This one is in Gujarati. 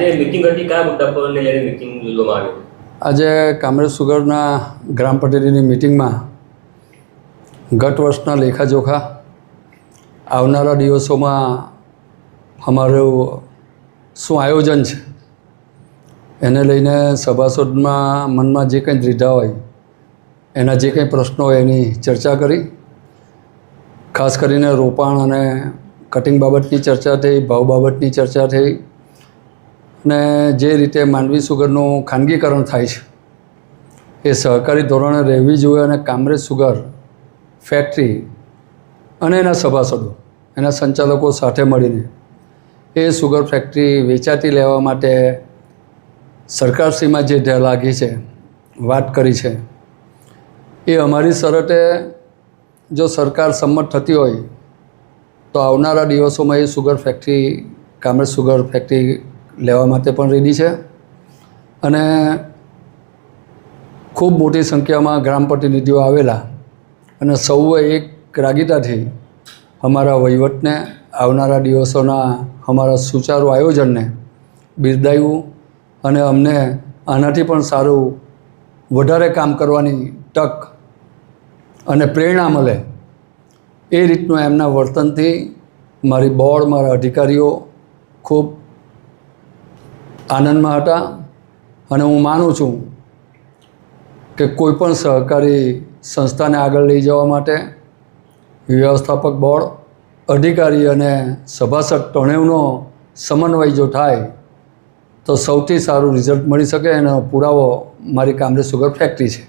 આજે મીટિંગ હતી, કયા મુદ્દા પર લઈને મીટિંગ યોજવામાં આવી? આજે કામરેજ સુગરના ગ્રામ પટેલીની મિટિંગમાં ગત વર્ષના લેખાજોખા, આવનારા દિવસોમાં અમારું શું આયોજન છે એને લઈને સભાસદમાં મનમાં જે કંઈ દ્વિધા હોય, એના જે કંઈ પ્રશ્નો હોય એની ચર્ચા કરી. ખાસ કરીને રોપાણ અને કટિંગ બાબતની ચર્ચા થઈ, ભાવ બાબતની ચર્ચા થઈ અને જે રીતે માંડવી સુગરનું ખાનગીકરણ થાય છે એ સહકારી ધોરણે રહેવી જોઈએ અને કામરેજ સુગર ફેક્ટરી અને એના સભાસદો, એના સંચાલકો સાથે મળીને એ સુગર ફેક્ટરી વેચાતી લેવા માટે સરકારશ્રીમાં જે લાગી છે, વાત કરી છે, એ અમારી શરતે જો સરકાર સંમત થતી હોય તો આવનારા દિવસોમાં એ sugar factory, Kamrej sugar factory લેવા માટે પણ રેડી છે. અને ખૂબ મોટી સંખ્યામાં ગ્રામ પ્રતિનિધિઓ આવેલા અને સૌએ એક રાગીતાથી અમારા વહીવટને, આવનારા દિવસોના અમારા સુચારુ આયોજનને બિરદાવ્યું અને અમને આનાથી પણ સારું વધારે કામ કરવાની તક અને પ્રેરણા મળે એ રીતનું એમના વર્તનથી મારી બોર્ડ, મારા અધિકારીઓ ખૂબ આનંદમાં હતા. અને હું માનું છું કે કોઈપણ સહકારી સંસ્થાને આગળ લઈ જવા માટે વ્યવસ્થાપક બોર્ડ, અધિકારી અને સભાસદ ત્રણેયનો સમન્વય જો થાય તો સૌથી સારું રિઝલ્ટ મળી શકે. એનો પુરાવો મારી કામરેજ સુગર ફેક્ટરી છે.